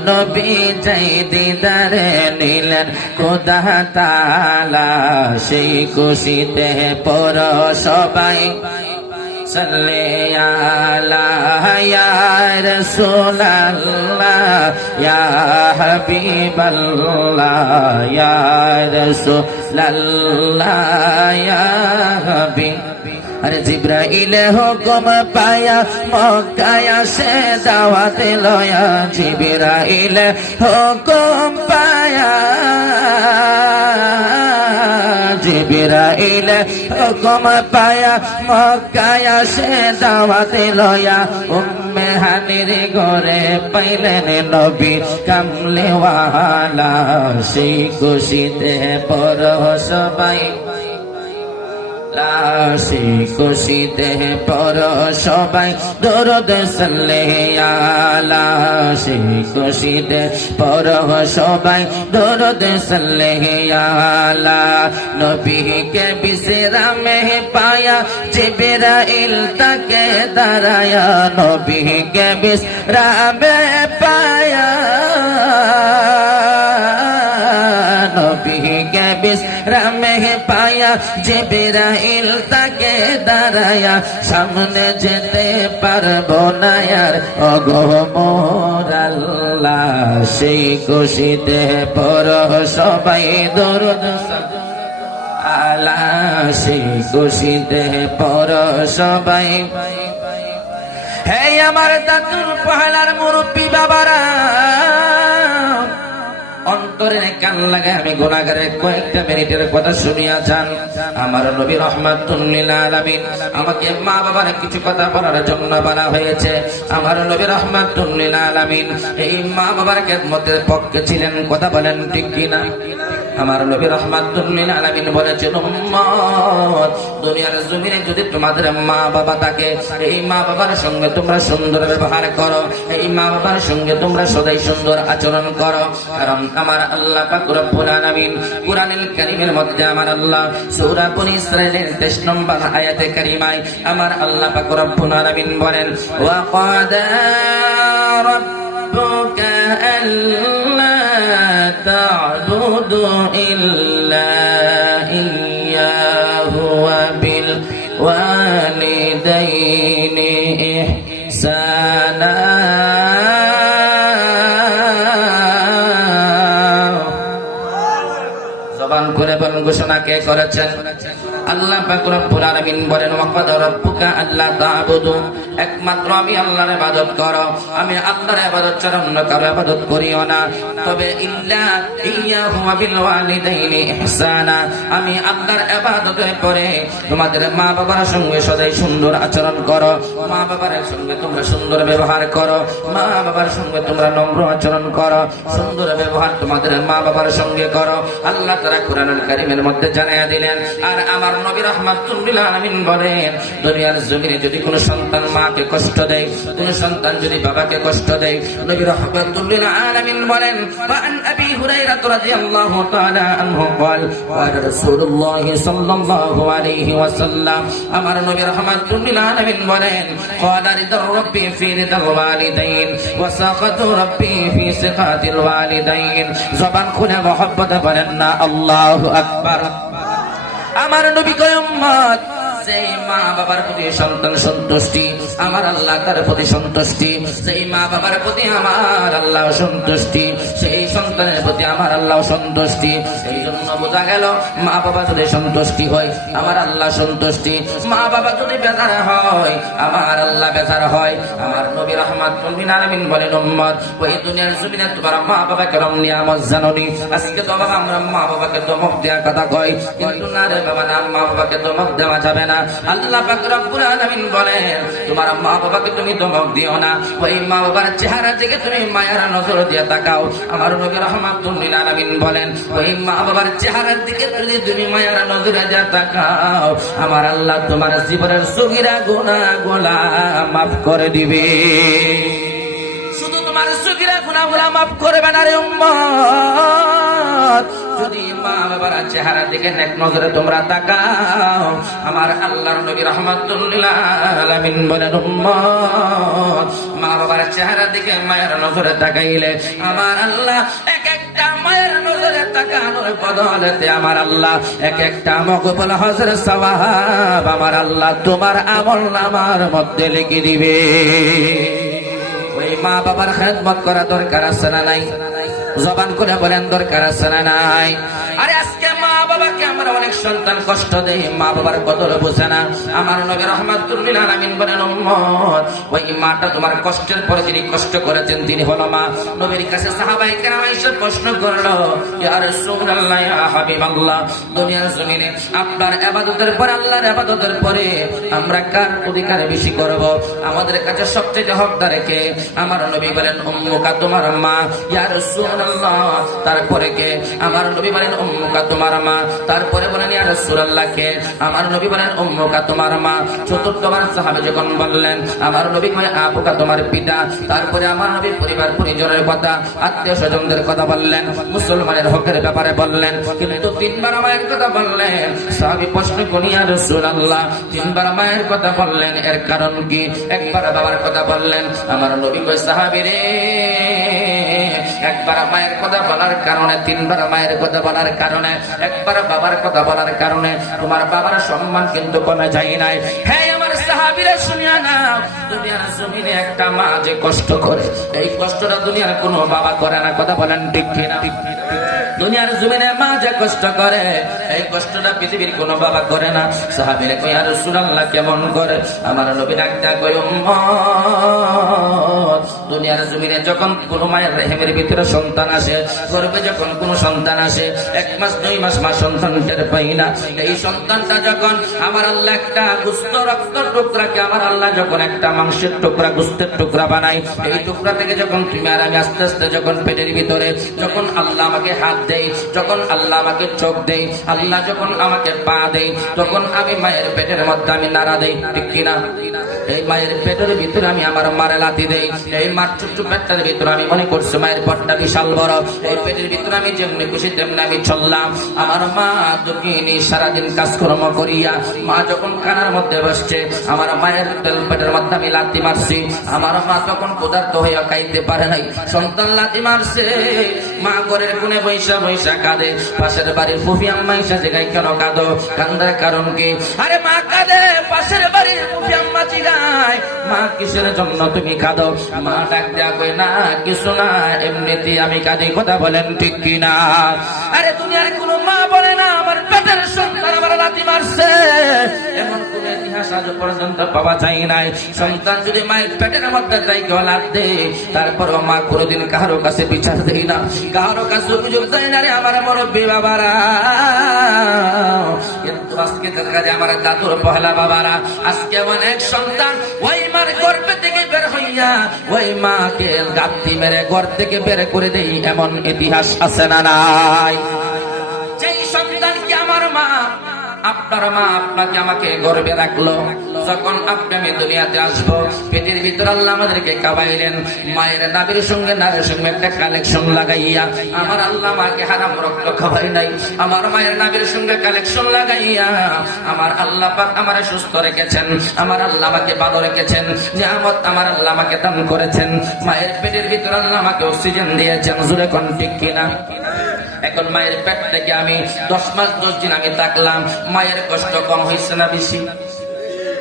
নবী যাই দিদারে নিলেন খোদা তাআলা, সেই খুশিতে পড়ো সবাই সাল্লাল্লাহু ইয়া রাসূলুল্লাহ ইয়া হাবিবাল্লাহ ইয়া রাসূলুল্লাহ ইয়া হাবিব। আরে জিবরাইল হুকুম পায়া মক্কায় আসে দাওয়াত লয়া, জিবরাইল হুকুম পায়া, জিবরাইল হুকুম পায়া মক্কায় আসে দাওয়াত লয়া, উম্মে হানির ঘরে পাইলেন নবী কামলে ওয়ালা, সেই খুশিতে পড়ো সবাই, সেই খুশিতে পড়ো সবাই দরুদ সাল্লাল্লাহু আলা, সেই খুশিতে পড়ো সবাই দরুদ সাল্লাল্লাহু আলা। নবীকে বিশ্রামে পায়া জিবরাইল তাকে দাঁড়ায়া, নবীকে বিশ্রামে পায়া, নবীকে বিশ্রামে পায়া জিবরাইল তাকে দাঁড়ায়া সামনে যেতে পারবো না আর ওগো মোর আল্লাহ সেই খুশিতে পড়ো সবাই দরুদ আলা সেই খুশিতে পড়ো সবাই হে আমার দাদুর পাহাড়ার মুরব্বী বাবারা অন্তরে কান লাগায় আমি গুনাহগারের কয়েকটা মিনিটের কথা শুনিয়া যান আমার নবী রাহমাতুল লিল আলামিন আমাকে মা বাবার কিছু কথা বলার জন্য বলা হয়েছে আমার নবী রাহমাতুল লিল আলামিন এই মা বাবার খেদমতের পক্ষে ছিলেন কথা বলেন ঠিক কিনা আমার নবী রাহমাতুল লিল আলামিন বলেছেন উম্মত দুনিয়ার জমিনে যদি তোমাদের মা বাবা থাকে এই মা বাবার সঙ্গে তোমরা সুন্দর ব্যবহার করো এই মা বাবার সঙ্গে তোমরা সদাই সুন্দর আচরণ করো কারণ আমার আল্লাহ পাক রব্বুল আলামিন কুরআনুল কারীমের মধ্যে আমার আল্লাহ সূরা বনী ইসরাঈলের 23 নম্বর আয়াতে কারিমায় আমার আল্লাহ পাক রব্বুল আলামিন বলেন ওয়া ক্বাদা রাব্বুকা আল্লা তা'বুদু ইল্লা ইয়্যাহু ওয়া বিল ওয়ালিদাইনি ইহসানা করে বলেন ঘোষণা কে করেছেন আল্লাহ পাক রব্বুল আলামিন বলেন ওয়াকাদা রাব্বুকা আল্লা তা'বুদু একমাত্র আমি আল্লাহর ইবাদত করো আমি আল্লাহর ইবাদত ছাড়া অন্য কারো ইবাদত করিও না তবে ইল্লা ইয়্যাহু ওয়া বিল ওয়ালিদাইনি ইহসানা আমি আল্লাহর ইবাদতের পরে তোমাদের মা বাবার সঙ্গে সদাই সুন্দর আচরণ করো মা বাবার সঙ্গে তোমরা সুন্দর ব্যবহার করো মা বাবার সঙ্গে তোমরা নম্র আচরণ করো সুন্দর ব্যবহার তোমাদের মা বাবার সঙ্গে করো আল্লাহ তাআলা কুরআনুল কারীমের মধ্যে জানায়া দিলেন আর আমার নবী রাহমাতুল লিল আলামিন বলেন দুনিয়ার জমিনে যদি কোনো সন্তান মাকে কষ্ট দেয় কোনো সন্তান যদি বাবাকে কষ্ট দেয় নবী রাহমাতুল লিল আলামিন বলেন ওয়ান আবি হুরায়রা রাদিয়াল্লাহু তাআলা আনহু قال قال رسول الله صلى الله عليه وسلم আমার নবী রাহমাতুল লিল আলামিন বলেন قال رضا ربي في رضا الوالدين وسخط ربي في سخط الوالدين জবান খুলে মহব্বত করেন না আল্লাহু আকবার আমার নবী কয় উম্মত যেই মা বাবার প্রতি সন্তান সন্তুষ্টি আমার আল্লাহ তার প্রতি সন্তুষ্টি যেই মা বাবার প্রতি আমার আল্লাহ সন্তুষ্টি সেই সন্তানের প্রতি আমার আল্লাহ সন্তুষ্টি এই জন্য বোঝা গেল মা বাবা যদি সন্তুষ্টি হয় আমার আল্লাহ সন্তুষ্টি মা বাবা যদি বেজার হয় আমার আল্লাহ বেজার হয় আমার নবী রাহমাতুল লিল আলামিন বলেন উম্মত ওই দুনিয়ার জমিনে তোমার মা বাবাকে রম নিয়ামত জানোনি আজকে তো বাবা আমরা মা বাবাকে ধমক দেওয়ার কথা কই কিন্তু না রে বাবা না মা বাবাকে ধমক দেওয়া যাবে না আল্লাহ পাক রব্বুল আলামিন বলেন তোমার মা বাবাকে তুমি ধমক দিও না ওই মা বাবার চেহারার দিকে তুমি মায়ার নজর দিয়ে তাকাও আমার নবী রাহমাতুল লিল আলামিন বলেন ওই মা বাবার চেহারার দিকে যদি তুমি মায়ার নজরে দিয়ে তাকাও আমার আল্লাহ তোমার জীবনের সগীরা গুনাহগুলো মাফ করে দিবে শুধু তোমার সগীরা গুনাহগুলো মাফ করবে না রে উম্মত যদি মা বাবার চেহারার দিকে নেক নজরে তোমরা তাকাও আমার আল্লাহর নবী রাহমাতুল লিল আলামিন বলেন উম্মত মা বাবার চেহারার দিকে মায়ের নজরে তাকাইলে আমার আল্লাহ এক একটা মায়ের নজরে তাকানোর বদলেতে আমার আল্লাহ এক একটা মকবুল হজের সওয়াব আমার আল্লাহ তোমার আমলনামার মধ্যে লিখে দিবে ওই মা বাবার খেদমত করা দরকার আছে না নাই জবান করে বলেন দরকার আছে না নাই আরে আজকে মা বাবাকে আমরা অনেক সন্তান কষ্ট দেই মা বাবার কদর বোঝে না আমার নবী রাহমাতুল লিল আলামিন বলেন উম্মত ওই মাটা তোমার কষ্টের পরে যিনি কষ্ট করেছেন তিনি হলো মা নবীর কাছে সাহাবায়ে কেরাম এসে প্রশ্ন করলো ইয়া রাসূলুল্লাহ ইয়া হাবিবাল্লাহ দুনিয়ার জমিনে আপনার ইবাদতের পর আল্লাহর ইবাদতের পরে আমরা কার অধিকার বেশি করব আমাদের কাছে সবচেয়ে হকদার কে আমার নবী বলেন উম্মুকা তোমার মা ইয়া রাসূলুল্লাহ তারপরে কে আমার নবী বলেন উম্মুকা তোমার মা তারপরে বলেন ইয়া রাসূলুল্লাহ কে আমার নবী বলেন উম্মুকা তোমার মা চতুর্থবার সাহাবী যখন বললেন আমার নবী বলেন আবুকা তোমার পিতা তারপরে আমার নবী পরিবার পরিজনের কথা আত্মীয় স্বজনদের কথা বললেন মুসলমানের হকের ব্যাপারে বললেন কিন্তু তিনবার মায়ের কথা বললেন সাহাবী প্রশ্ন করেন ইয়া রাসূলুল্লাহ তিনবার মায়ের কথা বললেন এর কারণ কি একবার বাবার কথা বললেন আমার নবী কয় সাহাবী রে এক একবার মায়ের কথা বলার কারণে, তিনবার মায়ের কথা বলার কারণে, একবার বাবার কথা বলার কারণে তোমার বাবার সম্মান কিন্তু কমে যায় নাই। হ্যাঁ আমার সাহাবীরা শুনিয়া না, দুনিয়ার জমিনে একটা মা যে কষ্ট করে, এই কষ্টটা দুনিয়ার কোনো বাবা করে না। কথা বলেন ঠিক কিনা? দুনিয়ার জমিনে মা যে কষ্ট করে, এই কষ্টটা পৃথিবীর কোনো বাবা করে না। সাহাবীরা কয়, ইয়া রাসূলুল্লাহ কেমন করে? আমার নবী ডাকতে কয়, উম্মত, দুনিয়ার জমিনে যখন কোনো মায়ের রেহেমের ভিতরে সন্তান আসে, গর্ভে যখন কোনো সন্তান আসে, 1 মাস 2 মাস মা সন্তান টের পাই না। এই সন্তানটা যখন আমার আল্লাহ একটা গোস্ত রক্তের টুকরাকে আমার আল্লাহ যখন একটা মাংসের টুকরা, গোস্তের টুকরা বানাই, এই টুকরা থেকে যখন তুমি আর আমি আস্তে আস্তে যখন পেটের ভিতরে, যখন আল্লাহ আমাকে হাত দেই, যখন আল্লাহ আমাকে চোখ দেই, আল্লাহ যখন আমাকে পা দেই, তখন আমি মায়ের পেটের মধ্যে আমি নাড়া দেই, ঠিক কিনা? এই মায়ের পেটের ভিতরে আমি আমার মারে লাথি দেই। এই মার ছোট্ট পেটটার ভিতরে আমি মনে করছি মায়ের পেটটা বিশাল বড়। এই পেটের ভিতরে আমি যেমনি খুশি তেমনি আমি চললাম। আমার মা দুঃখিনী সারাদিন কাজকর্ম করিয়া মা যখন কানার মধ্যে বসছে, আমার মায়ের পেটের মধ্যে আমি লাথি মারছি। আমার মা তখন ক্ষুধার্ত হইয়া খাইতে পারে নাই, সন্তান লাথি মারছে। মা ঘরের কোণে বৈশা বৈশা কাঁদে। পাশের বাড়ির ফুফি আম্মা এসে জিগায়, কেন কাঁদো? কান্দার কারণ কি? আরে মা কাঁদে, পাশের বাড়ির ফুফি আম্মা জিগায়, মা কিসের জন্য তুমি কাঁদো? মা ডাক দেয়া কয়, না কিছু না, এমনিতে আমি কাঁদি। কথা বলেন ঠিক কিনা? আরে দুনিয়ার কোনো মা বলে না আমার পেটের সন্তান আমার লাথি মারছে, এমন কোন ইতিহাস আজ পর্যন্ত পাওয়া যায় নাই। সন্তান যদি মায়ের পেটের মধ্যে তাই গলা দে, তারপরও মা কোনোদিন কারো কাছে বিচার দেয় না, কারো কাছে অভিযোগ দেয় না। রে আমার মুরব্বী বাবারা, কিন্তু আজকে দেখা যায় আমার দাদুর পহেলা বাবারা, আজকে অনেক সন্তান ওই মার গর্ভে থেকে বের হইয়া ওই মাকে গাঁথি মেরে ঘর থেকে বের করে দেই, এমন ইতিহাস আছে না নাই? যেই সন্তান কি আমার মা, আপনার মা আপনাকে আমাকে গর্বে রাখলো, যখন আপনি আমি দুনিয়াতে আসবো, পেটের ভিতর আল্লাহ আমাদেরকে খাওয়াইলেন, মায়ের নাভির সঙ্গে নারের সঙ্গে একটা কালেকশন লাগাইয়া, আমার আল্লাহ মাকে হারাম রক্ত খাওয়াই নাই, আমার মায়ের নাভির সঙ্গে কালেকশন লাগাইয়া আমার আল্লাহ পাক আমারে সুস্থ রেখেছেন, আমার আল্লাহ আমাকে ভালো রেখেছেন, নিয়ামত আমার আল্লাহ আমাকে দান করেছেন। মায়ের পেটের ভিতর আল্লাহ আমাকে অক্সিজেন দিয়েছেন। জোরে কোন ঠিক কিনা? এখন মায়ের পেট থেকে আমি 10 মাস 10 দিন আমি থাকলাম, মায়ের কষ্ট কম হয়েছে না বেশি?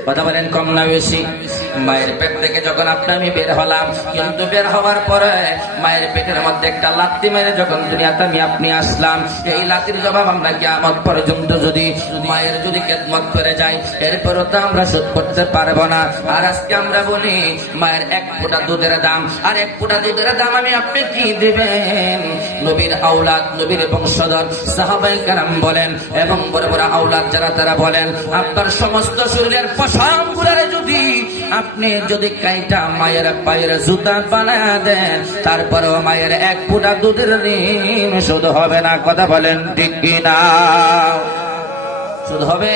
কথা বলেন, কম না বেশি? মায়ের পেট থেকে যখন আমি বের হলাম, কিন্তু বের হওয়ার পরে মায়ের পেটের মধ্যে একটা লাথি মেরে যখন দুনিয়াতে আপনি আসলাম, এই লাথির জবাব আমরা কিয়ামত পর্যন্ত যদি মায়ের যদি খেদমত করে যাই, এরপরও তো আমরা শোধ করতে পারবো না। আর আজকে আমরা বলি মায়ের 1 ফোঁটা দুধের দাম, আর 1 ফোঁটা দুধের দাম আমি আপনি কি দিবেন? নবীর আওলাদ, নবীর বংশধর সাহাবায়ে কেরাম বলেন এবং বড় বড় আওলাদ যারা তারা বলেন, আপনার সমস্ত শরীরের পশমগুলোরে যদি আপনি যদি কাইটা মায়ের পায়ের জুতা বানায় দেন, তারপরেও মায়ের 1 ফোঁটা দুধের ঋণ শোধ হবে না। কথা বলেন ঠিক কিনা? শোধ হবে?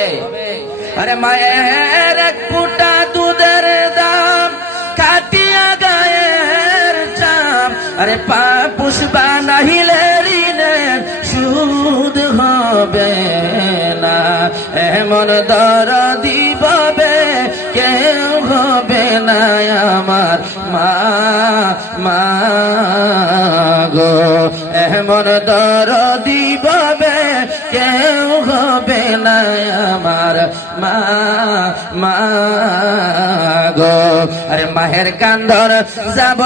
আরে মায়ের 1 ফোঁটা দুধের দাম কাটিয়া গায়ের চাম, আরে পুষ্পা নাহিলে ঋণের সুদ হবে না, এমন দরদি পাবে কেউ হবে না আমার মা, মা গো, এমন দরদি পাবে কেউ হবে না আমার মা, মা গো। আরে মাহের কান্দর যাব